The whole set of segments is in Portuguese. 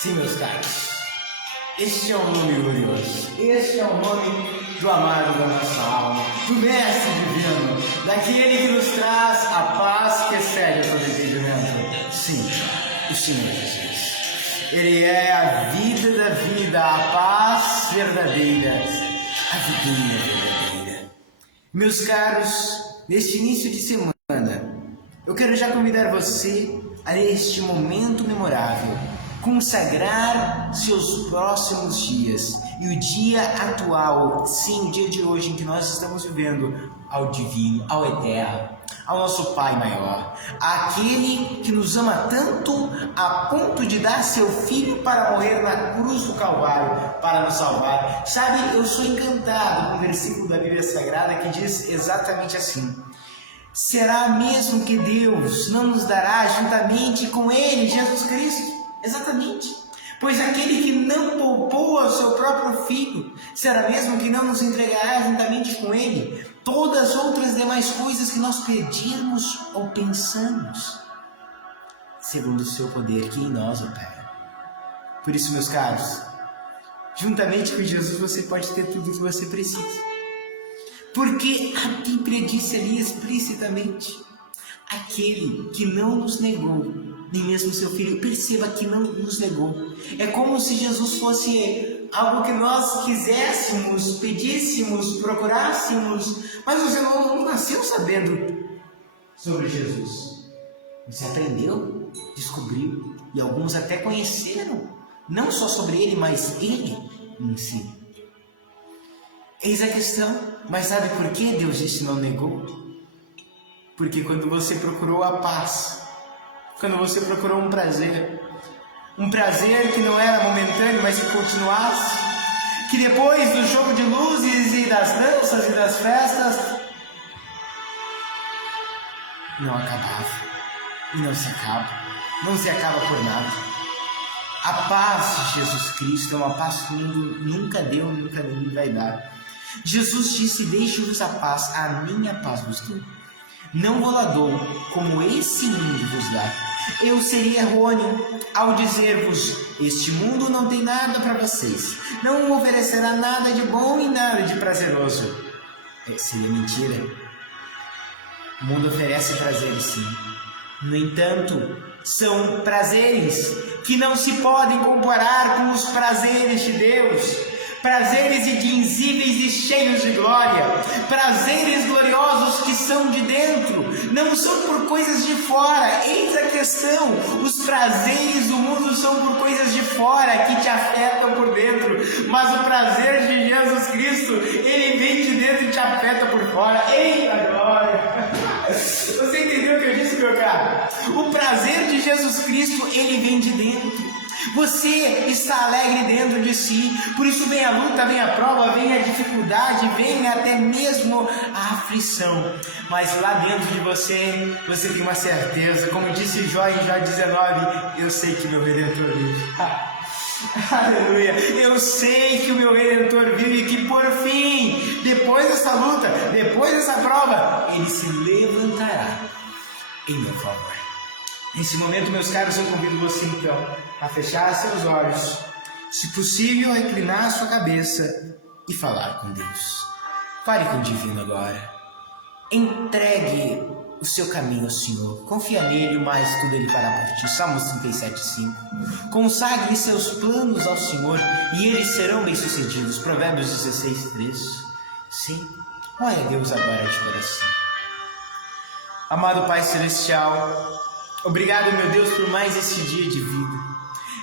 Sim, meus caros, este é o nome glorioso, este é o nome do amado da nossa alma, do Mestre Divino, daquele que nos traz a paz que excede todo entendimento. Sim, o Senhor Jesus. Ele é a vida da vida, a paz verdadeira, a vidinha verdadeira. Meus caros, neste início de semana, eu quero já convidar você a este momento memorável, consagrar seus próximos dias e o dia atual, sim, o dia de hoje em que nós estamos vivendo, ao divino, ao eterno, ao nosso Pai maior, àquele que nos ama tanto a ponto de dar seu filho para morrer na cruz do Calvário para nos salvar. Sabe, eu sou encantado com um versículo da Bíblia Sagrada que diz exatamente assim: será mesmo que Deus não nos dará juntamente com Ele, Jesus Cristo? Exatamente. Pois aquele que não poupou ao seu próprio Filho, será mesmo que não nos entregará juntamente com Ele todas as outras demais coisas que nós pedirmos ou pensamos, segundo o seu poder que em nós opera. Por isso, meus caros, juntamente com Jesus você pode ter tudo o que você precisa. Porque a Bíblia disse ali explicitamente: aquele que não nos negou, nem mesmo seu filho, perceba que não nos negou. É como se Jesus fosse algo que nós quiséssemos, pedíssemos, procurássemos, mas você não nasceu sabendo sobre Jesus. Você aprendeu, descobriu, e alguns até conheceram, não só sobre ele, mas ele em si. Eis a questão, mas sabe por que Deus disse não negou? Porque quando você procurou a paz, quando você procurou um prazer que não era momentâneo, mas que continuasse, que depois do jogo de luzes e das danças e das festas, não acabava, e não se acaba por nada. A paz de Jesus Cristo é uma paz que o mundo nunca deu, nunca nem vai dar. Jesus disse: deixe-vos a paz, a minha paz vos dou. Não vou lá dou, como esse mundo vos dá. Eu seria errôneo ao dizer-vos: este mundo não tem nada para vocês, não oferecerá nada de bom e nada de prazeroso. Seria mentira. O mundo oferece prazeres, sim. No entanto, são prazeres que não se podem comparar com os prazeres de Deus. Prazeres indizíveis e cheios de glória, prazeres gloriosos que são de dentro, não são por coisas de fora. Eis a questão: os prazeres do mundo são por coisas de fora que te afetam por dentro, mas o prazer de Jesus Cristo, ele vem de dentro e te afeta por fora. Eita glória! Você entendeu o que eu disse, meu cara? O prazer de Jesus Cristo, ele vem de dentro. Você está alegre dentro de si, por isso vem a luta, vem a prova, vem a dificuldade, vem até mesmo a aflição. Mas lá dentro de você, você tem uma certeza, como disse Jó em Jó 19: eu sei que meu Redentor vive. Aleluia! Eu sei que o meu Redentor vive e que por fim, depois dessa luta, depois dessa prova, ele se levantará em meu favor. Nesse momento, meus caros, eu convido você então a fechar seus olhos, se possível, reclinar sua cabeça e falar com Deus. Fale com o Divino agora. Entregue o seu caminho ao Senhor. Confia nele, mas tudo ele fará por ti. Salmos 37:5. Consagre seus planos ao Senhor e eles serão bem-sucedidos. Provérbios 16:3. Sim, ore a Deus agora de coração. Amado Pai Celestial, obrigado, meu Deus, por mais esse dia de vida.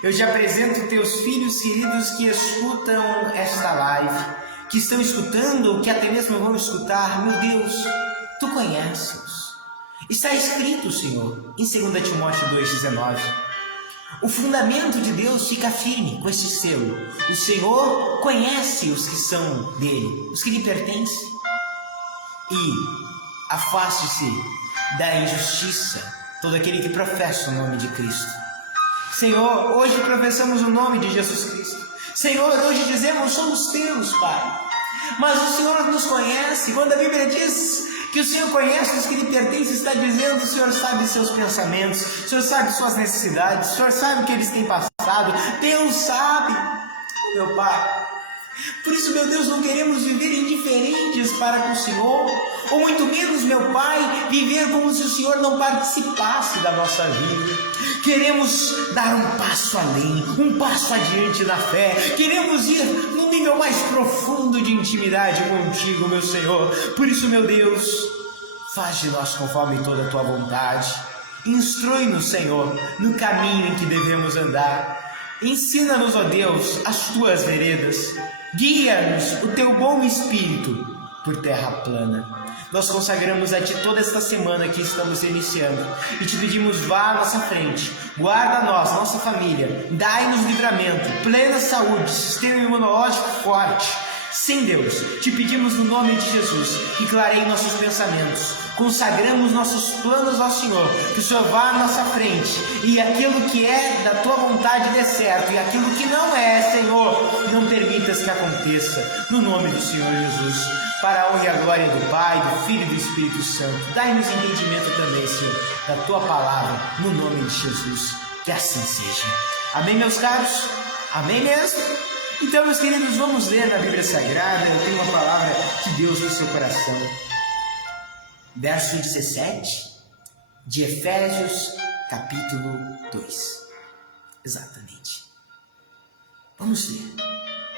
Eu te apresento teus filhos queridos que escutam esta live, que estão escutando ou que até mesmo vão escutar. Meu Deus, tu conheces-os. Está escrito, Senhor, em 2 Timóteo 2,19. O fundamento de Deus fica firme com esse selo. O Senhor conhece os que são dele, os que lhe pertencem. E afaste-se da injustiça todo aquele que professa o nome de Cristo. Senhor, hoje professamos o nome de Jesus Cristo. Senhor, hoje dizemos: somos teus, Pai. Mas o Senhor nos conhece. Quando a Bíblia diz que o Senhor conhece os que lhe pertencem, está dizendo: o Senhor sabe seus pensamentos, o Senhor sabe suas necessidades, o Senhor sabe o que eles têm passado. passado. Deus sabe, meu Pai. Por isso, meu Deus, não queremos viver indiferentes para com o Senhor, ou muito menos, meu Pai, viver como se o Senhor não participasse da nossa vida. Queremos dar um passo além, um passo adiante na fé. Queremos ir num nível mais profundo de intimidade contigo, meu Senhor. Por isso, meu Deus, faz de nós conforme toda a tua vontade. Instrui-nos, Senhor, no caminho em que devemos andar. Ensina-nos, ó Deus, as tuas veredas. Guia-nos o teu bom Espírito por terra plana. Nós consagramos a Ti toda esta semana que estamos iniciando e Te pedimos, vá à nossa frente, guarda nós, nossa família, dai-nos livramento, plena saúde, sistema imunológico forte. Sim, Deus, Te pedimos no nome de Jesus que clareie nossos pensamentos. Consagramos nossos planos ao Senhor, que o Senhor vá à nossa frente e aquilo que é da Tua vontade dê certo e aquilo que não é, Senhor, não permitas que aconteça, no nome do Senhor Jesus, para a honra e a glória do Pai, do Filho e do Espírito Santo. Dai-nos entendimento também, Senhor, da Tua palavra, no nome de Jesus, que assim seja. Amém, meus caros? Amém mesmo? Então, meus queridos, vamos ler na Bíblia Sagrada. Eu tenho uma palavra de Deus no seu coração. Verso 17 de Efésios, capítulo 2. Exatamente. Vamos ler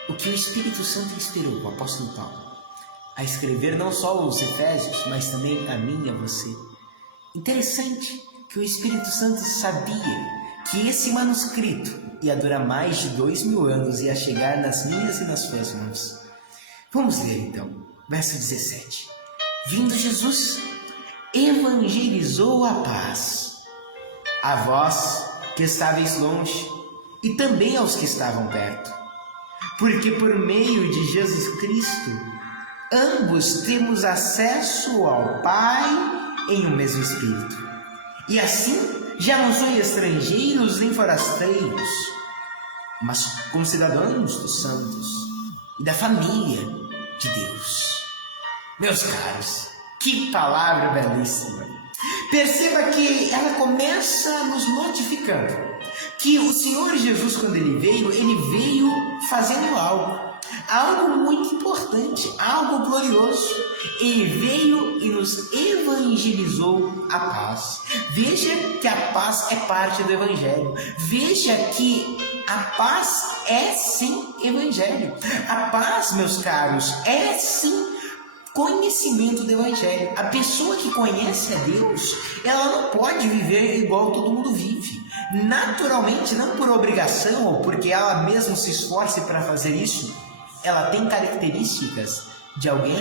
o que o Espírito Santo inspirou o apóstolo Paulo a escrever não só os Efésios, mas também a mim e a você. Interessante que o Espírito Santo sabia que esse manuscrito ia durar mais de 2000 anos e ia chegar nas minhas e nas suas mãos. Vamos ler então, verso 17. Vindo Jesus, evangelizou a paz a vós que estáveis longe e também aos que estavam perto, porque por meio de Jesus Cristo ambos temos acesso ao Pai em um mesmo Espírito. E assim já não sois estrangeiros nem forasteiros, mas concidadãos dos santos e da família de Deus. Meus caros, que palavra belíssima! Perceba que ela começa nos notificando que o Senhor Jesus, quando Ele veio fazendo algo muito importante, algo glorioso. Ele veio e nos evangelizou a paz. Veja que a paz é parte do Evangelho. Veja que a paz é sim Evangelho. A paz, meus caros, é sim conhecimento do Evangelho. A pessoa que conhece a Deus, ela não pode viver igual todo mundo vive. Naturalmente, não por obrigação ou porque ela mesma se esforce para fazer isso, ela tem características de alguém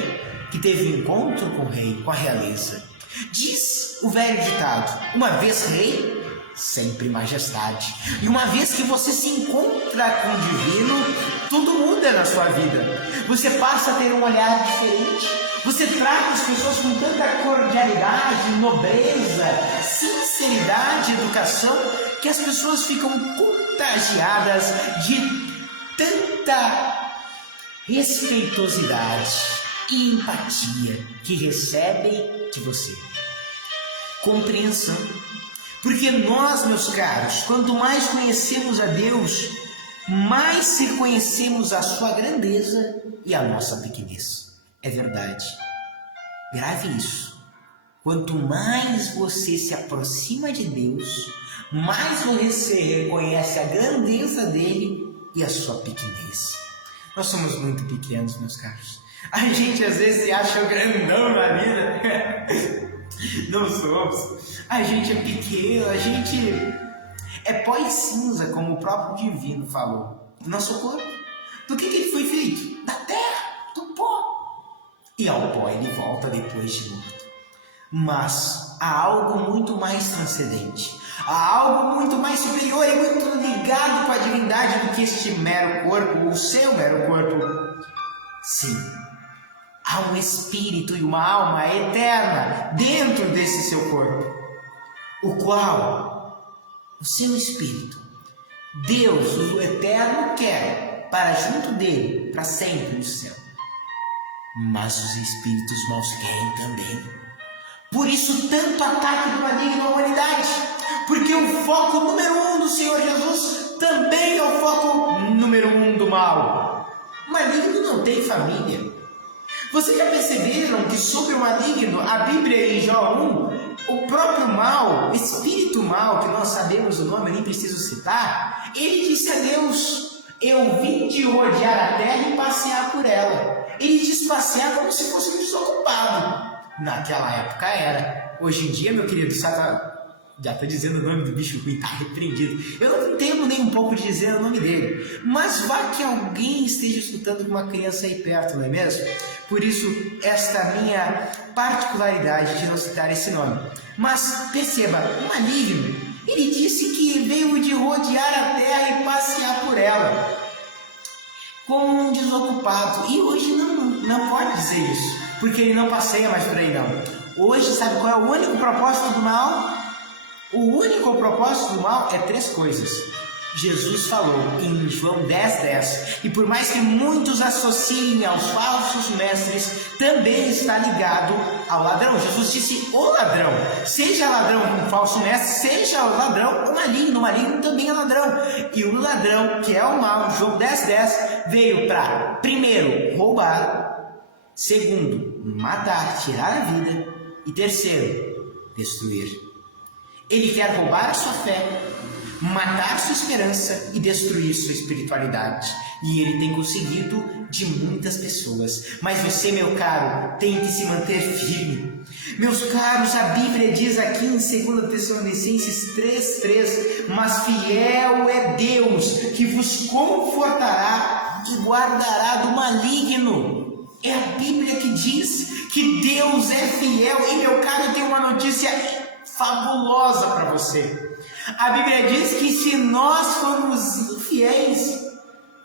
que teve encontro com o rei, com a realeza. Diz o velho ditado: uma vez rei, sempre majestade. E uma vez que você se encontra com o divino, tudo muda na sua vida. Você passa a ter um olhar diferente. Você trata as pessoas com tanta cordialidade, nobreza, sinceridade, educação, que as pessoas ficam contagiadas de tanta respeitosidade e empatia que recebem de você. Compreensão. Porque nós, meus caros, quanto mais conhecemos a Deus, mais reconhecemos a sua grandeza e a nossa pequenez. É verdade. Grave isso. Quanto mais você se aproxima de Deus, mais você reconhece a grandeza dele e a sua pequenez. Nós somos muito pequenos, meus caros. A gente às vezes se acha grandão na vida. Não somos. A gente é pequeno, a gente é pó e cinza, como o próprio Divino falou. Nosso corpo, do que ele foi feito? Da terra, do pó. E ao pó ele volta depois de morto. Mas há algo muito mais transcendente. Há algo muito mais superior e muito ligado com a divindade do que este mero corpo, o seu mero corpo. Sim. Há um espírito e uma alma eterna dentro desse seu corpo, o qual o seu espírito, Deus, o eterno, quer para junto dele, para sempre no céu. Mas os espíritos maus querem também. Por isso, tanto ataque do maligno à humanidade, porque o foco número 1 do Senhor Jesus também é o foco número 1 do mal. O maligno não tem família. Vocês já perceberam que sobre o maligno, a Bíblia em Jó 1, o próprio mal, o espírito mal, que nós sabemos o nome, eu nem preciso citar, ele disse a Deus: eu vim de rodear a terra e passear por ela. Ele diz passear como se fosse um desocupado. Naquela época era. Hoje em dia, meu querido, já estou dizendo o nome do bicho ruim, está repreendido. Eu não temo nem um pouco de dizer o nome dele. Mas vá que alguém esteja escutando com uma criança aí perto, não é mesmo? Por isso, esta minha particularidade de não citar esse nome. Mas perceba, o maligno, ele disse que veio de rodear a terra e passear por ela, como um desocupado. E hoje não pode dizer isso, porque ele não passeia mais por aí não. Hoje, sabe qual é o único propósito do mal? O único propósito do mal é 3 coisas. Jesus falou em João 10:10, e por mais que muitos associem aos falsos mestres, também está ligado ao ladrão. Jesus disse o ladrão, seja ladrão um falso mestre, seja o ladrão o maligno também é ladrão. E o ladrão, que é o mal, João 10:10, veio para, primeiro, roubar, segundo, matar, tirar a vida, e terceiro, destruir. Ele quer roubar a sua fé, matar sua esperança e destruir sua espiritualidade. E ele tem conseguido de muitas pessoas. Mas você, meu caro, tem que se manter firme. Meus caros, a Bíblia diz aqui em 2 Tessalonicenses 3:3: mas fiel é Deus, que vos confortará e guardará do maligno. É a Bíblia que diz que Deus é fiel. E, meu caro, eu tenho uma notícia fabulosa para você. A Bíblia diz que se nós formos infiéis,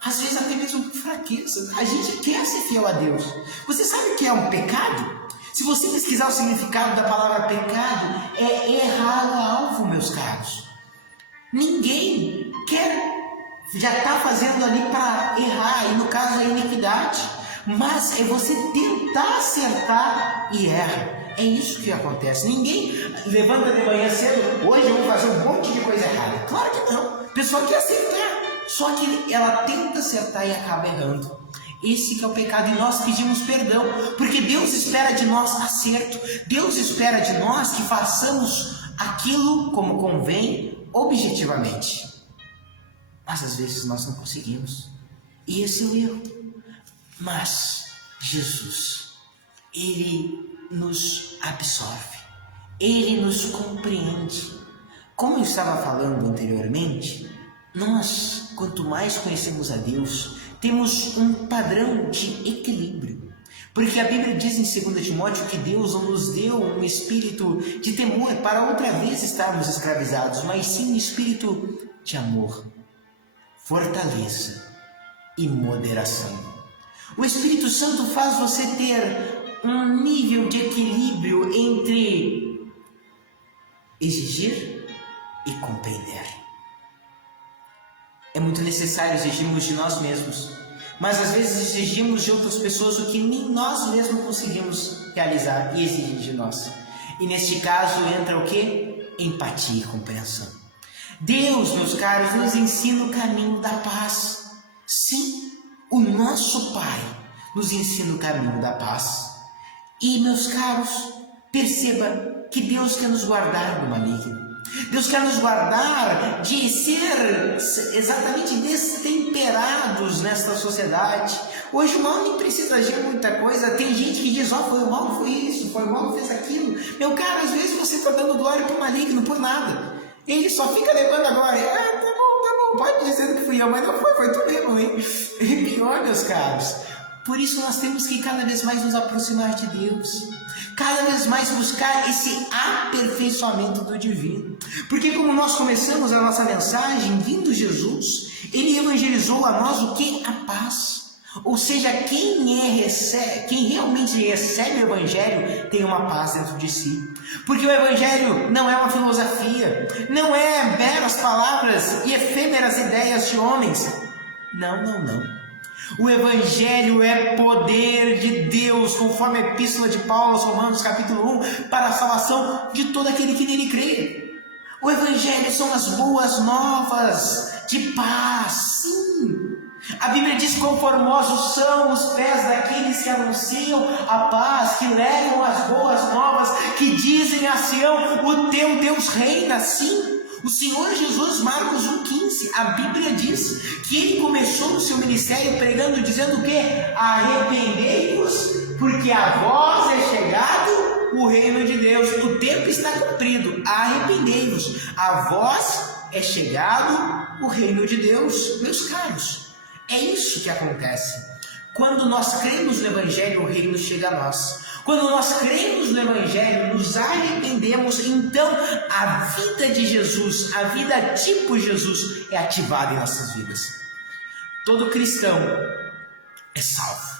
às vezes até mesmo por fraqueza, a gente quer ser fiel a Deus. Você sabe o que é um pecado? Se você pesquisar o significado da palavra pecado, é errar o alvo, meus caros. Ninguém já está fazendo ali para errar, e no caso é iniquidade, mas é você tentar acertar e erra. É isso que acontece. Ninguém levanta de manhã cedo, hoje eu vou fazer um monte de coisa errada. Claro que não. A pessoa quer acertar, só que ela tenta acertar e acaba errando. Esse que é o pecado, e nós pedimos perdão, porque Deus espera de nós acerto. Deus espera de nós que façamos aquilo como convém, objetivamente. Mas às vezes nós não conseguimos, e esse é o erro. Mas Jesus, Ele nos absorve, Ele nos compreende. Como eu estava falando anteriormente, nós, quanto mais conhecemos a Deus, temos um padrão de equilíbrio. Porque a Bíblia diz em 2 Timóteo que Deus não nos deu um espírito de temor para outra vez estarmos escravizados, mas sim um espírito de amor, fortaleza e moderação. O Espírito Santo faz você ter um nível de equilíbrio entre exigir e compreender. É muito necessário exigirmos de nós mesmos, mas às vezes exigimos de outras pessoas o que nem nós mesmos conseguimos realizar e exigir de nós. E neste caso entra o quê? Empatia e compreensão. Deus, meus caros, nos ensina o caminho da paz. Sim, o nosso Pai nos ensina o caminho da paz. E, meus caros, perceba que Deus quer nos guardar do maligno. Deus quer nos guardar de ser exatamente destemperados nesta sociedade. Hoje o mal nem precisa agir muita coisa. Tem gente que diz, foi o mal, foi isso, foi o mal, fez aquilo. Meu caro, às vezes você está dando glória para o maligno por nada. Ele só fica levando a glória. Tá bom, pode dizer que fui eu, mas não foi tu mesmo, hein? E pior, meus caros. Por isso nós temos que cada vez mais nos aproximar de Deus, cada vez mais buscar esse aperfeiçoamento do divino. Porque como nós começamos a nossa mensagem, vindo Jesus, Ele evangelizou a nós o que? A paz. Ou seja, quem realmente recebe o Evangelho tem uma paz dentro de si. Porque o Evangelho não é uma filosofia, não é meras palavras e efêmeras ideias de homens. Não. O Evangelho é poder de Deus, conforme a Epístola de Paulo aos Romanos, capítulo 1, para a salvação de todo aquele que nele crê. O Evangelho são as boas novas de paz, sim. A Bíblia diz: conformosos são os pés daqueles que anunciam a paz, que levam as boas novas, que dizem a Sião: o teu Deus reina. Sim, o Senhor Jesus, Marcos 1,15, a Bíblia diz que ele começou o seu ministério pregando, dizendo o quê? Arrependei-vos, porque a vós é chegado o reino de Deus. O tempo está cumprido, arrependei-vos, a vós é chegado o reino de Deus. Meus caros, é isso que acontece. Quando nós cremos no Evangelho, o reino chega a nós. Quando nós cremos no Evangelho, nos arrependemos, então a vida de Jesus, a vida tipo Jesus, é ativada em nossas vidas. Todo cristão é salvo.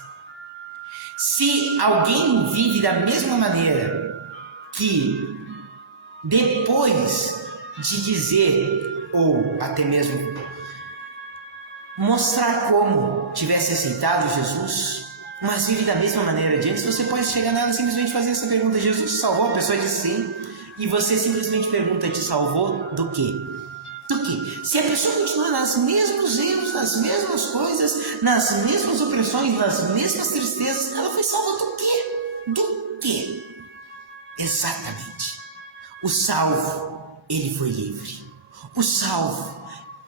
Se alguém vive da mesma maneira que depois de dizer, ou até mesmo mostrar como tivesse aceitado Jesus, mas vive da mesma maneira de antes, você pode chegar nela e simplesmente fazer essa pergunta: Jesus te salvou? A pessoa diz sim, e você simplesmente pergunta: te salvou do quê? Do quê? Se a pessoa continuar nos mesmos erros, nas mesmas coisas, nas mesmas opressões, nas mesmas tristezas, ela foi salva do quê? Do quê? Exatamente. O salvo, ele foi livre. O salvo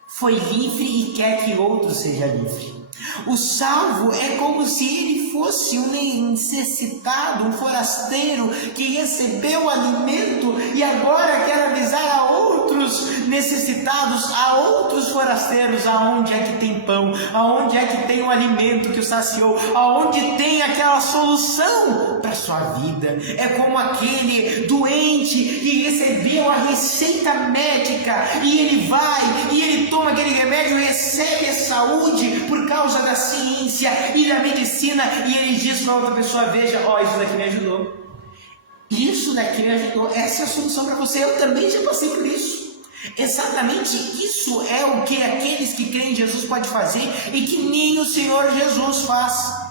foi livre e quer que outro seja livre. O salvo é como se ele fosse um necessitado, um forasteiro que recebeu alimento e agora quer avisar a outros necessitados, a outros forasteiros, aonde é que tem pão, aonde é que tem o alimento que o saciou, aonde tem aquela solução para a sua vida. É como aquele doente que recebeu a receita médica e ele vai e ele toma aquele remédio e recebe a saúde por causa da ciência e da medicina, e ele diz para outra pessoa: veja, isso daqui me ajudou, isso daqui me ajudou, essa é a solução para você. Eu também já passei por isso. Exatamente isso é o que aqueles que creem em Jesus podem fazer e que nem o Senhor Jesus faz.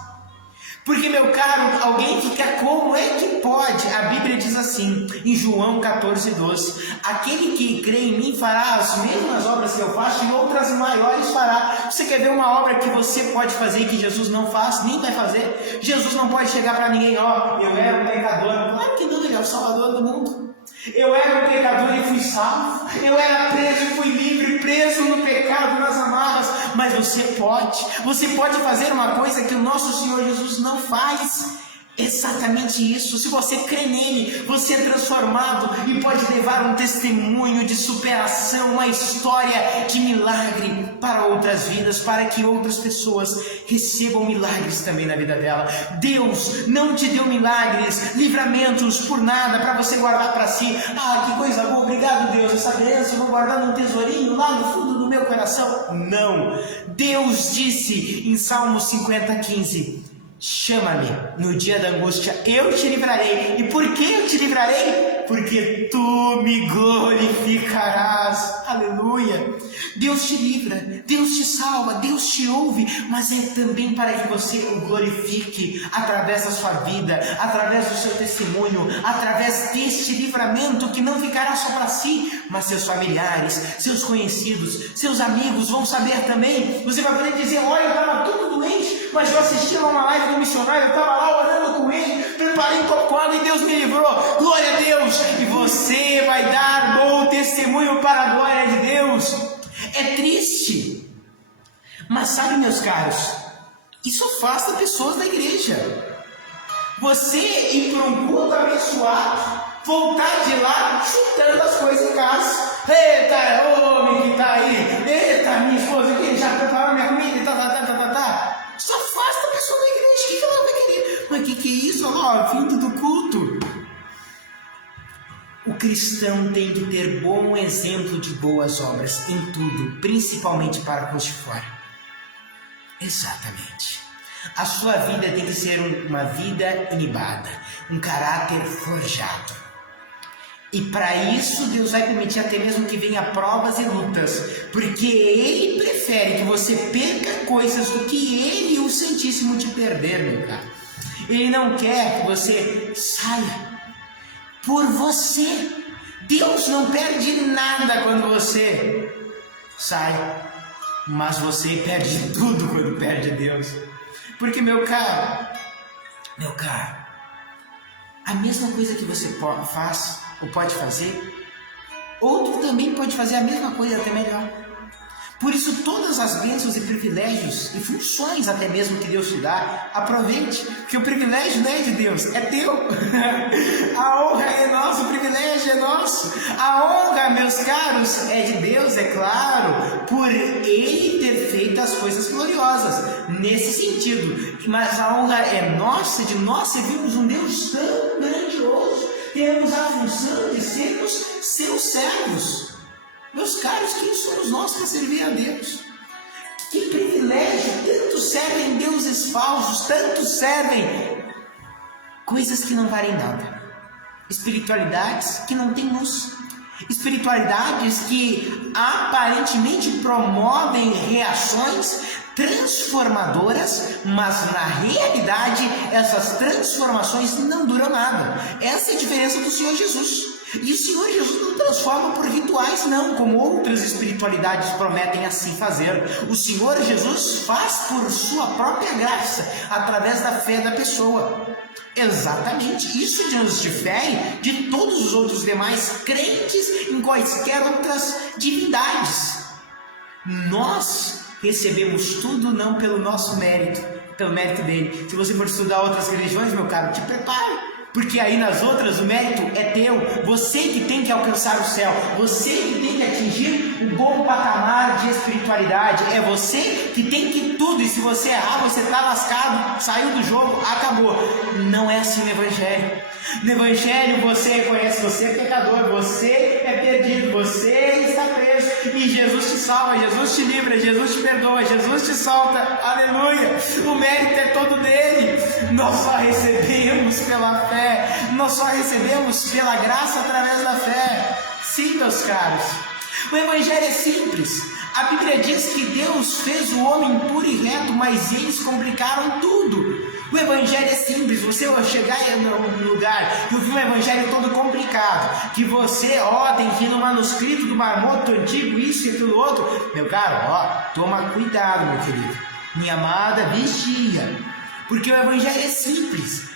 Porque, meu caro, alguém fica: como é que pode? A Bíblia diz assim, em João 14:12: aquele que crê em mim fará as mesmas obras que eu faço e outras maiores fará. Você quer ver uma obra que você pode fazer e que Jesus não faz, nem vai fazer? Jesus não pode chegar para ninguém: eu era um pecador. Claro que não, ele é o Salvador do mundo. Eu era um pecador e fui salvo. Eu era preso e fui livre, preso no pecado, nas amarras. Mas você pode fazer uma coisa que o nosso Senhor Jesus não faz. Exatamente isso. Se você crê nele, você é transformado e pode levar um testemunho de superação, uma história de milagre para outras vidas, para que outras pessoas recebam milagres também na vida dela. Deus não te deu milagres, livramentos por nada para você guardar para si. Que coisa boa, obrigado Deus, essa bênção eu vou guardar num tesourinho lá no fundo do meu coração. Não. Deus disse em Salmo 50:15: chama-me no dia da angústia, eu te livrarei. E por que eu te livrarei? Porque tu me glorificarás. Aleluia. Deus te livra, Deus te salva, Deus te ouve, mas é também para que você o glorifique através da sua vida, através do seu testemunho, através deste livramento que não ficará só para si, mas seus familiares, seus conhecidos, seus amigos vão saber também. Você vai poder dizer: olha, eu estava tudo doente, mas eu assisti a uma live do missionário, eu estava lá orando com ele, preparei um copo com água e Deus me livrou. Glória a Deus! E você vai dar bom testemunho para a glória de Deus. É triste, mas sabe, meus caros, isso afasta pessoas da igreja. Você ir para um culto abençoado, voltar de lá chutando as coisas em casa. Eita, homem que está aí, eita, minha esposa que já preparou minha comida e tá. Isso afasta a pessoa da igreja. O que ela vai querer? Mas que é isso? Vindo do culto. O cristão tem que ter bom exemplo de boas obras em tudo, principalmente para com os de fora. Exatamente. A sua vida tem que ser uma vida inibada, um caráter forjado. E para isso Deus vai permitir até mesmo que venha provas e lutas, porque Ele prefere que você perca coisas do que Ele, o Santíssimo, te perder, meu caro. Ele não quer que você saia por você. Deus não perde nada quando você sai. mas você perde tudo quando perde Deus. Porque, meu caro, a mesma coisa que você faz ou pode fazer, outro também pode fazer a mesma coisa, até melhor. Por isso, todas as bênçãos e privilégios e funções até mesmo que Deus te dá, aproveite, porque o privilégio não é de Deus, é teu. A honra é nossa, o privilégio é nosso. A honra, meus caros, é de Deus, é claro, por Ele ter feito as coisas gloriosas, nesse sentido. Mas a honra é nossa, de nós servimos um Deus tão grandioso, temos a função de sermos seus servos. Meus caros, quem somos nós para servir a Deus? Que privilégio! Tantos servem deuses falsos, tantos servem coisas que não valem nada, espiritualidades que não têm luz, espiritualidades que aparentemente promovem reações transformadoras, mas na realidade essas transformações não duram nada. Essa é a diferença do Senhor Jesus. E o Senhor Jesus não transforma por rituais, não, como outras espiritualidades prometem assim fazer. O Senhor Jesus faz por sua própria graça, através da fé da pessoa. Exatamente, isso nos difere de todos os outros demais crentes em quaisquer outras divindades. Nós recebemos tudo não pelo nosso mérito, pelo mérito dele. Se você for estudar outras religiões, meu caro, te prepare. Porque aí nas outras o mérito é teu, você que tem que alcançar o céu, você que tem que atingir um bom patamar de espiritualidade, é você que tem que tudo, e se você errar, você está lascado, saiu do jogo, acabou. Não é assim no Evangelho. No Evangelho você reconhece, você é pecador, você é perdido, você está preso, e Jesus te salva, Jesus te livra, Jesus te perdoa, Jesus te solta, aleluia. O mérito é todo dele, nós só recebemos pela fé, nós só recebemos pela graça através da fé. Sim, meus caros, o Evangelho é simples. A Bíblia diz que Deus fez o homem puro e reto, mas eles complicaram tudo. O Evangelho é simples. Você chegar num lugar e ouvir um Evangelho todo complicado, que você, tem que ir no manuscrito do Marmoto antigo, isso e aquilo outro, meu caro, toma cuidado, meu querido, minha amada, vigia, porque o Evangelho é simples,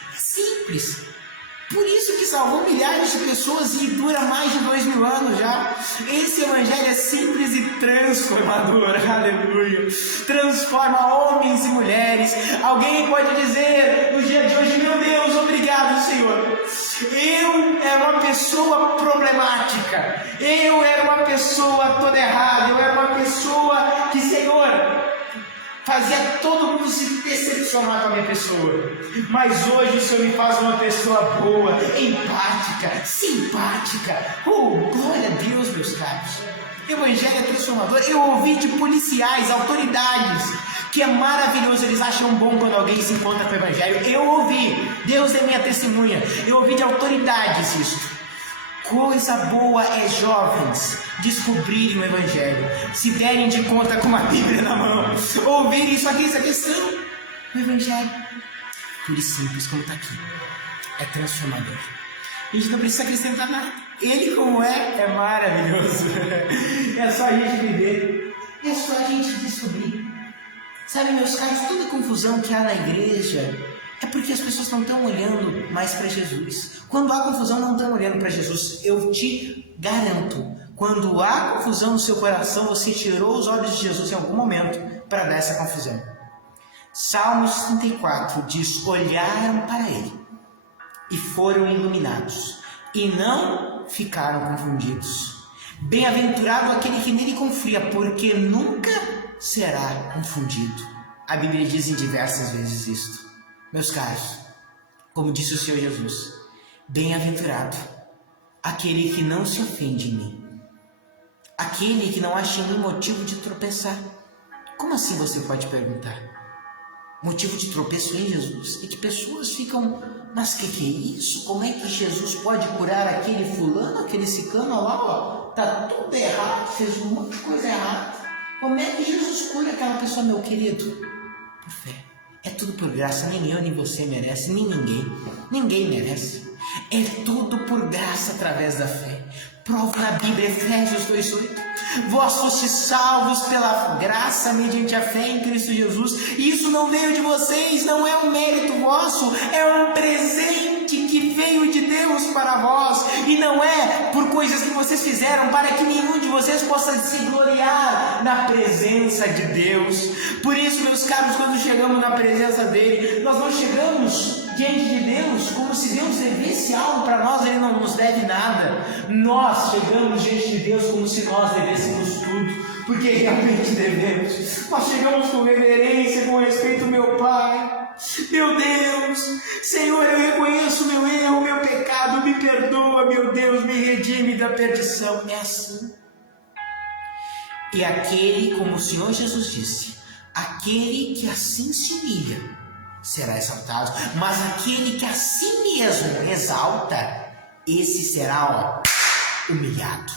por isso que salvou milhares de pessoas e dura mais de 2000 anos já. Esse Evangelho é simples e transformador, aleluia. Transforma homens e mulheres. Alguém pode dizer no dia de hoje: meu Deus, obrigado, Senhor. Eu era uma pessoa problemática, eu era uma pessoa toda errada, eu era uma pessoa que, Senhor, fazia todo mundo se decepcionar com a minha pessoa. Mas hoje o Senhor me faz uma pessoa boa, empática, simpática. Glória a Deus, meus caros. Evangelho é transformador. Eu ouvi de policiais, autoridades, que é maravilhoso, eles acham bom quando alguém se encontra com o Evangelho. Eu ouvi, Deus é minha testemunha. Eu ouvi de autoridades isso. Coisa boa é jovens descobrirem o Evangelho, se derem de conta com uma Bíblia na mão, ouvirem isso aqui, essa questão. O Evangelho, puro e simples como está aqui, é transformador. A gente não precisa acrescentar nada. Ele como é maravilhoso. É só a gente viver, é só a gente descobrir. Sabe, meus caros, toda a confusão que há na igreja é porque as pessoas não estão olhando mais para Jesus. Quando há confusão, não estão olhando para Jesus. Eu te garanto, quando há confusão no seu coração, você tirou os olhos de Jesus em algum momento para dar essa confusão. Salmos 34 diz: olharam para ele e foram iluminados, e não ficaram confundidos. Bem-aventurado aquele que nele confia, porque nunca será confundido. A Bíblia diz em diversas vezes isto. Meus caros, como disse o Senhor Jesus, bem-aventurado aquele que não se ofende em mim, aquele que não acha em mim motivo de tropeçar. Como assim, você pode perguntar? Motivo de tropeço em Jesus? E que pessoas ficam: mas que é isso? Como é que Jesus pode curar aquele fulano, aquele ciclano lá, tá tudo errado, fez um monte de coisa errada. Como é que Jesus cura aquela pessoa, meu querido? Por fé. É tudo por graça, nem eu nem você merece, nem ninguém merece. É tudo por graça através da fé. Prova na Bíblia, Efésios 2:8. Vós fostes salvos pela graça mediante a fé em Cristo Jesus. E isso não veio de vocês, não é um mérito vosso, é um presente que veio de Deus para vós. E não é por coisas que vocês fizeram, para que nenhum de vocês possa se gloriar na presença de Deus. Por isso, meus caros, quando chegamos na presença dele, nós não chegamos diante de Deus como se Deus devesse algo para nós. Ele não nos deve nada. Nós chegamos diante de Deus como se nós devêssemos tudo, porque realmente devemos. Nós chegamos com reverência, com respeito, meu Pai, meu Deus, Senhor, eu reconheço o meu erro, o meu pecado, me perdoa, meu Deus, me redime da perdição. É assim. E aquele, como o Senhor Jesus disse, aquele que assim se humilha será exaltado, mas aquele que a si mesmo exalta, esse será humilhado.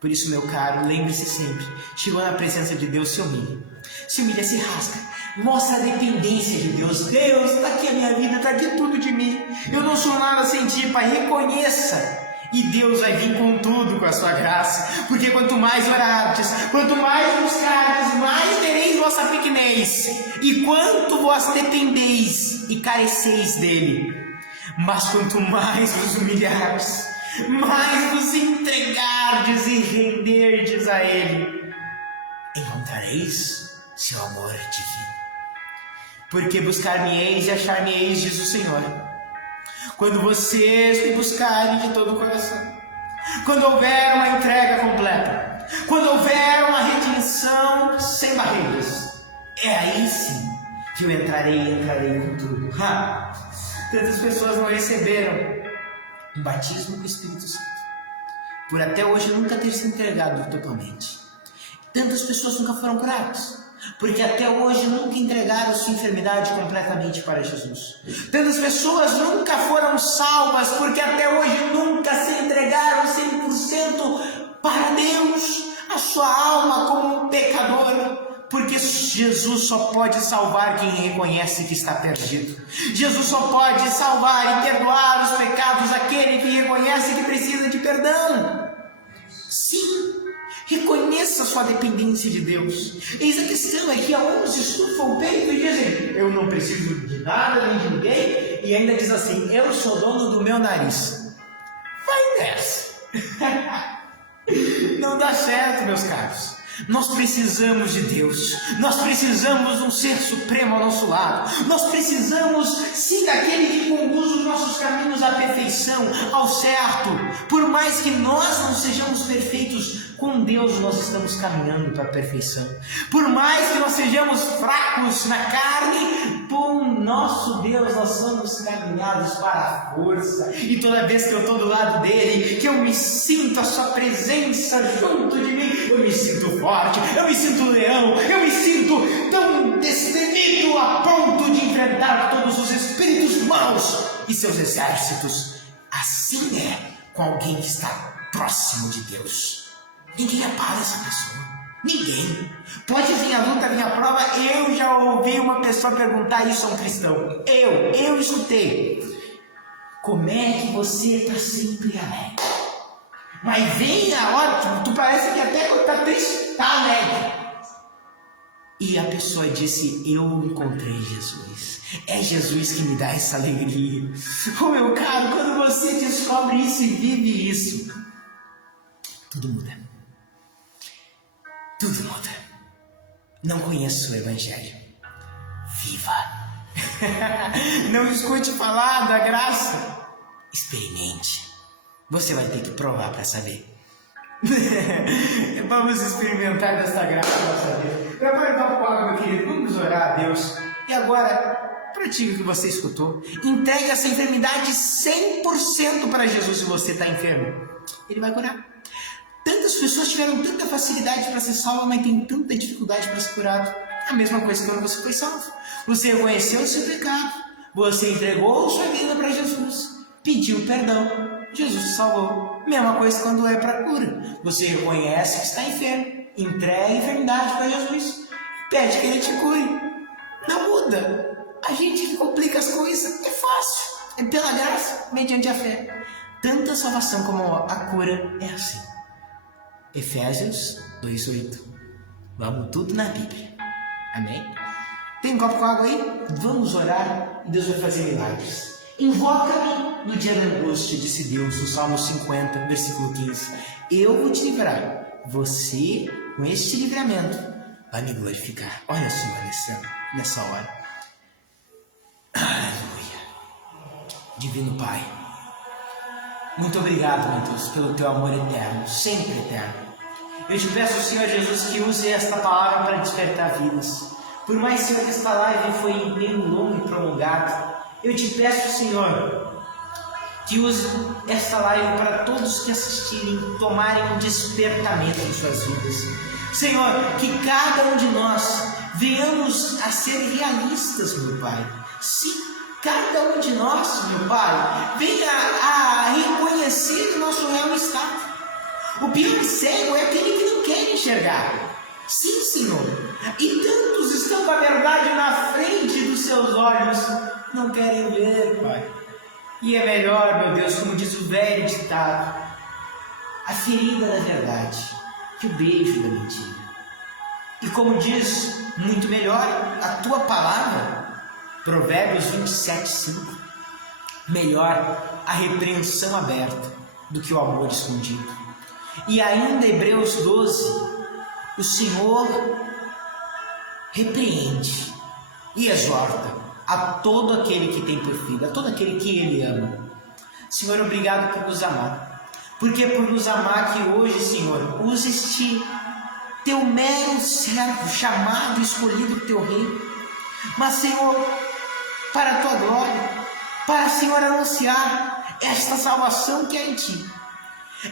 Por isso, meu caro, lembre-se sempre, chegou na presença de Deus, se humilha, se rasga, mostra a dependência de Deus. Deus, está aqui a minha vida, está aqui tudo de mim, eu não sou nada sem ti, Pai, reconheça. E Deus vai vir com tudo, com a sua graça, porque quanto mais orardes, quanto mais buscardes, mais vereis vossa pequenez, e quanto vós dependeis e careceis dele. Mas quanto mais vos humilhardes, mais vos entregardes e renderdes a ele, encontrareis seu amor divino. Porque buscar-me-eis e achar-me-eis, diz o Senhor, quando vocês me buscarem de todo o coração, quando houver uma entrega completa, quando houver uma redenção sem barreiras, é aí sim que eu entrarei com tudo. Tantas pessoas não receberam um batismo com o Espírito Santo, por até hoje nunca ter se entregado totalmente. Tantas pessoas nunca foram curadas, porque até hoje nunca entregaram sua enfermidade completamente para Jesus. Tantas pessoas nunca foram salvas, porque até hoje nunca se entregaram 100% para Deus, a sua alma como um pecador. Porque Jesus só pode salvar quem reconhece que está perdido. Jesus só pode salvar e perdoar os pecados daquele que reconhece que precisa de perdão. Sim, reconheça a sua dependência de Deus. Eis a questão, é que alguns estufam o peito e dizem, eu não preciso de nada nem de ninguém, e ainda diz assim, eu sou dono do meu nariz. Vai nessa. Não dá certo, meus caros. Nós precisamos de Deus, nós precisamos de um ser supremo ao nosso lado, nós precisamos sim daquele que conduz os nossos caminhos à perfeição, ao certo. Por mais que nós não sejamos perfeitos, com Deus nós estamos caminhando para a perfeição. Por mais que nós sejamos fracos na carne, com nosso Deus nós somos caminhados para a força. E toda vez que eu estou do lado dele, que eu me sinto a sua presença junto de mim, eu me sinto forte, eu me sinto leão, eu me sinto tão destemido a ponto de enfrentar todos os espíritos maus e seus exércitos. Assim é com alguém que está próximo de Deus. Ninguém abala essa pessoa, ninguém. Pode vir a luta, vir a prova. Eu já ouvi uma pessoa perguntar isso a um cristão, eu escutei, como é que você está sempre alegre? Mas vem a hora, tu parece que até quando está triste, está alegre. E a pessoa disse, eu encontrei Jesus. É Jesus que me dá essa alegria. Oh, meu caro, quando você descobre isso e vive isso, tudo muda. Tudo muda. Não conheço o Evangelho. Viva! Não escute falar da graça. Experimente. Você vai ter que provar para saber. Vamos experimentar dessa graça para saber. Prepare o copo água, meu querido. Vamos orar a Deus. E agora, pratique o que você escutou. Entregue essa enfermidade 100% para Jesus se você está enfermo. Ele vai curar. Tantas pessoas tiveram tanta facilidade para ser salva, mas tem tanta dificuldade para ser curado. A mesma coisa que quando você foi salvo. Você reconheceu o seu pecado. Você entregou sua vida para Jesus. Pediu perdão. Jesus te salvou. Mesma coisa quando é para cura. Você reconhece que está enfermo. Entrega a enfermidade para Jesus. Pede que Ele te cure. Não muda. A gente complica as coisas. É fácil. É pela graça, mediante a fé. Tanto a salvação como a cura é assim. Efésios 2:8. Vamos tudo na Bíblia. Amém? Tem um copo com água aí? Vamos orar e Deus vai fazer milagres. Invoca-me no dia da angústia, disse Deus, no Salmo 50, versículo 15. Eu vou te livrar. Você, com este livramento, vai me glorificar. Olha só, nessa hora. Aleluia. Divino Pai, muito obrigado, meu Deus, pelo teu amor eterno, sempre eterno. Eu te peço, Senhor Jesus, que use esta palavra para despertar vidas. Por mais, Senhor, que esta live foi meio longa e prolongada, eu te peço, Senhor, que use esta live para todos que assistirem tomarem um despertamento em suas vidas. Senhor, que cada um de nós venhamos a ser realistas, meu Pai. Sim, cada um de nós, meu Pai, venha a reconhecer o nosso real estado. O pior cego é aquele que não quer enxergar. Sim, Senhor. E tantos estão com a verdade na frente dos seus olhos, não querem ver, Pai. E é melhor, meu Deus, como diz o velho ditado, a ferida da verdade que o beijo da mentira. E como diz muito melhor a tua palavra, Provérbios 27:5, melhor a repreensão aberta do que o amor escondido. E ainda Hebreus 12, o Senhor repreende e exorta a todo aquele que tem por filho, a todo aquele que Ele ama. Senhor, obrigado por nos amar, porque é por nos amar que hoje, Senhor, usa este teu mero servo, chamado, escolhido do teu reino, mas, Senhor, para a tua glória, para, Senhor, anunciar esta salvação que é em ti,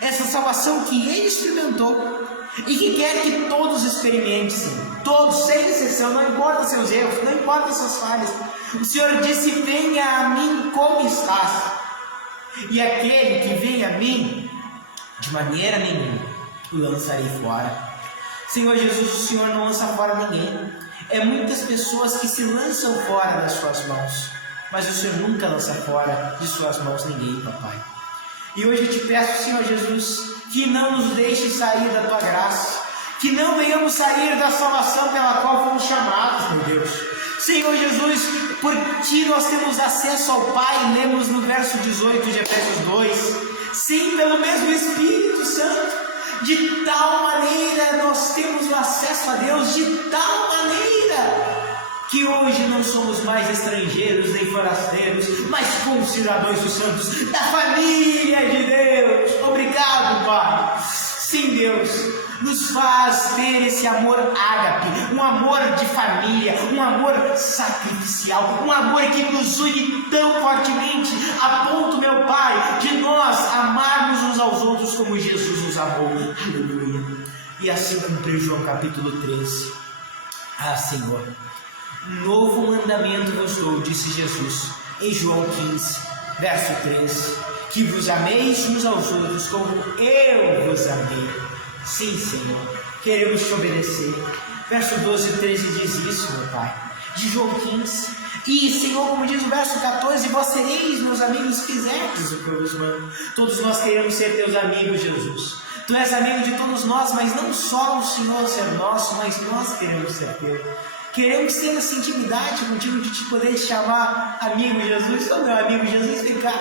essa salvação que Ele experimentou e que quer que todos experimentem, Senhor. Todos, sem exceção, não importa seus erros, não importa suas falhas. O Senhor disse: venha a mim como estás. E aquele que vem a mim, de maneira nenhuma o lançarei fora. Senhor Jesus, o Senhor não lança fora ninguém. É muitas pessoas que se lançam fora das suas mãos, mas o Senhor nunca lança fora de suas mãos ninguém, papai. E hoje eu te peço, Senhor Jesus, que não nos deixe sair da tua graça, que não venhamos sair da salvação pela qual fomos chamados, meu Deus. Senhor Jesus, por ti nós temos acesso ao Pai, lemos no verso 18 de Efésios 2, sim, pelo mesmo Espírito Santo. De tal maneira nós temos o acesso a Deus, de tal maneira que hoje não somos mais estrangeiros nem forasteiros, mas concidadãos dos santos, da família de Deus. Obrigado, Pai. Sim, Deus, nos faz ter esse amor ágape, um amor de família, um amor sacrificial, um amor que nos une tão fortemente, a ponto, meu Pai, de nós amarmos uns aos outros como Jesus nos amou. Aleluia. E assim cumpriu João capítulo 13. Ah, Senhor, um novo mandamento vos dou, disse Jesus em João 15, verso 13, que vos ameis uns aos outros como eu vos amei. Sim, Senhor, queremos te obedecer. Verso 12 e 13 diz isso, meu Pai, de João 15. E, Senhor, como diz o verso 14, vós sereis meus amigos se fizerdes o que eu vos mando. Todos nós queremos ser teus amigos, Jesus. Tu és amigo de todos nós, mas não só o Senhor ser nosso, mas nós queremos ser teu. Queremos ter essa intimidade contigo de te poder chamar amigo Jesus. Ô meu amigo Jesus, vem cá.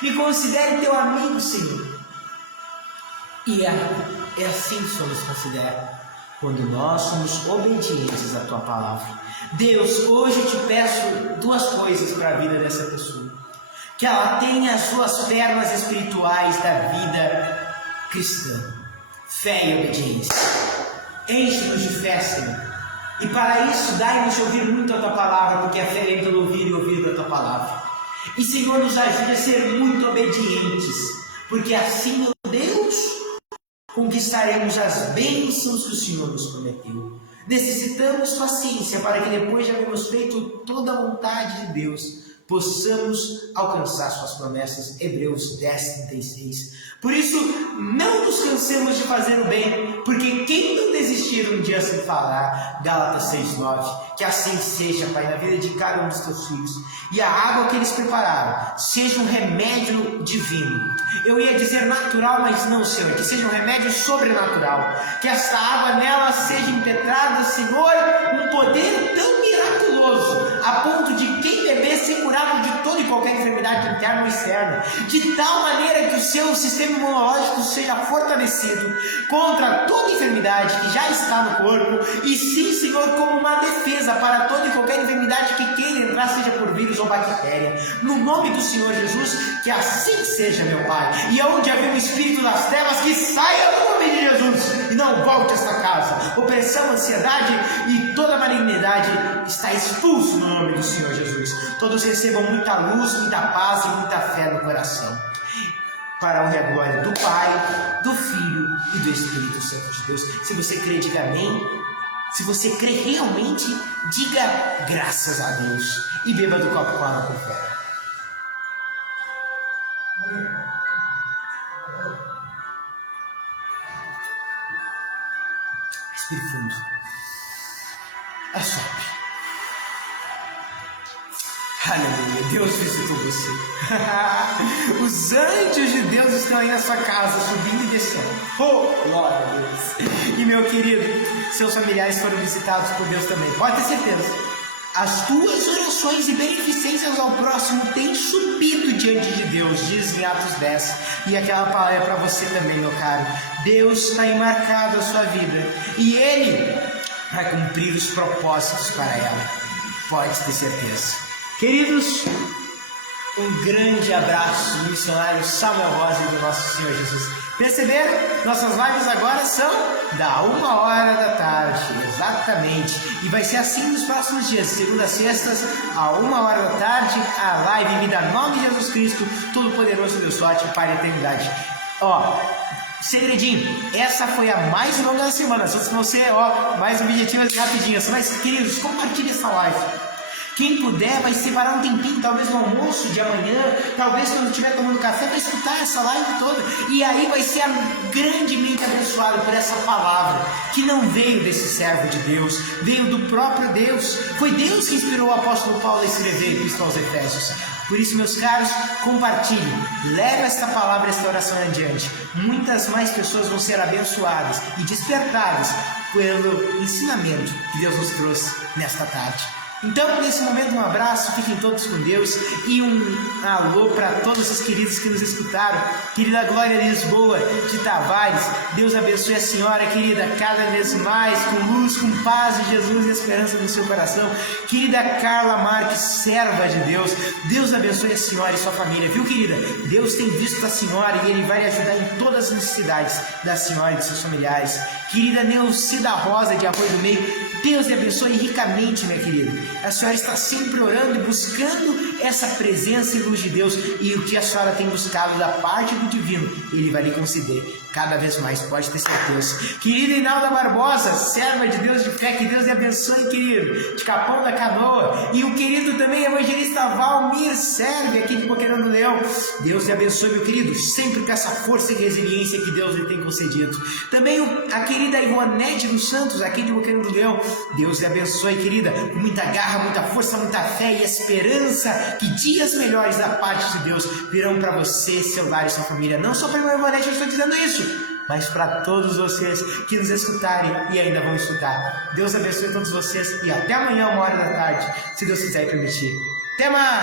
Me considere teu amigo, Senhor. E é assim que o Senhor nos considera, quando nós somos obedientes à tua palavra. Deus, hoje eu te peço duas coisas para a vida dessa pessoa: que ela tenha as suas pernas espirituais da vida cristã, fé e obediência. Enche-nos de fé, Senhor. E para isso, dai-nos de ouvir muito a tua palavra, porque a fé vem pelo ouvir e ouvir da tua palavra. E, Senhor, nos ajude a ser muito obedientes, porque assim, meu Deus, conquistaremos as bênçãos que o Senhor nos prometeu. Necessitamos paciência para que depois de havermos feito toda a vontade de Deus, possamos alcançar suas promessas. Hebreus 10:36. Por isso, não nos cansemos de fazer o bem, porque quem não desistir um dia sem falar, Gálatas 6:9, que assim seja, Pai, na vida de cada um dos teus filhos, e a água que eles prepararam seja um remédio divino. Eu ia dizer natural, mas não, Senhor, que seja um remédio sobrenatural, que essa água nela seja impetrada, Senhor, um poder tão miraculoso, a ponto de quem beber ser curado de toda e qualquer enfermidade interna ou externa, de tal maneira que o seu sistema imunológico seja fortalecido contra toda enfermidade que já está no corpo, e sim, Senhor, como uma defesa para toda e qualquer enfermidade que queira entrar, seja por vírus ou bactéria. No nome do Senhor Jesus, que assim seja, meu Pai. E aonde haver um espírito das trevas, que saia no nome de Jesus e não volte a esta casa. Opressão, ansiedade e toda malignidade está expulso no nome do Senhor Jesus. Todos recebam muita luz, muita paz e muita fé no coração, para a honra e a glória do Pai, do Filho e do Espírito Santo de Deus. Se você crê, diga amém. Se você crê realmente, diga graças a Deus. E beba do copo com água com fé. Respire fundo. Assopre. Aleluia, Deus visitou você. Os anjos de Deus estão aí na sua casa, subindo e descendo. Oh, glória a Deus. E meu querido, seus familiares foram visitados por Deus também. Pode ter certeza. As tuas orações e beneficências ao próximo têm subido diante de Deus, diz em Atos 10. E aquela palavra é para você também, meu caro. Deus está enmarcado a sua vida e Ele vai cumprir os propósitos para ela. Pode ter certeza. Queridos, um grande abraço do missionário Samuel Rosa e do nosso Senhor Jesus. Perceberam? Nossas lives agora são da 13h, exatamente. E vai ser assim nos próximos dias, segunda a sextas, a 13h, a live Vida Nome de Jesus Cristo, Todo-Poderoso Deus Forte para a eternidade. Ó, segredinho, essa foi a mais longa da semana. Só se você, mais objetivas e rapidinhas. Mas, queridos, compartilhe essa live. Quem puder vai separar um tempinho, talvez no almoço de amanhã, talvez quando estiver tomando café, para escutar essa live toda. E aí vai ser grandemente abençoado por essa palavra, que não veio desse servo de Deus, veio do próprio Deus. Foi Deus que inspirou o apóstolo Paulo a escrever a Epístola aos Efésios. Por isso, meus caros, compartilhe, leve esta palavra, esta oração adiante. Muitas mais pessoas vão ser abençoadas e despertadas pelo ensinamento que Deus nos trouxe nesta tarde. Então, nesse momento, um abraço, fiquem todos com Deus e um alô para todos os queridos que nos escutaram. Querida Glória Lisboa de Tavares, Deus abençoe a senhora, querida, cada vez mais, com luz, com paz de Jesus e esperança no seu coração. Querida Carla Marques, serva de Deus, Deus abençoe a senhora e sua família, viu, querida? Deus tem visto a senhora e Ele vai ajudar em todas as necessidades da senhora e de seus familiares. Querida Neucida Rosa de Arroio do Meio, Deus lhe abençoe ricamente, minha querida. A senhora está sempre orando e buscando essa presença e luz de Deus, e o que a senhora tem buscado da parte do divino, Ele vai lhe conceder cada vez mais, pode ter certeza. Querida Inalda Barbosa, serva de Deus de fé, que Deus lhe abençoe, querido, de Capão da Canoa. E o querido também evangelista Valmir serve aqui de Boqueirão do Leão. Deus lhe abençoe, meu querido, sempre com essa força e resiliência que Deus lhe tem concedido. Também a querida Ivonete dos Santos, aqui de Boqueirão do Leão. Deus lhe abençoe, querida, com muita garra, muita força, muita fé e esperança que dias melhores da parte de Deus virão para você, seu lar e sua família. Não só para a Ivonete eu estou dizendo isso, mas para todos vocês que nos escutarem e ainda vão escutar. Deus abençoe todos vocês e até amanhã, 13h, se Deus quiser e permitir. Até mais!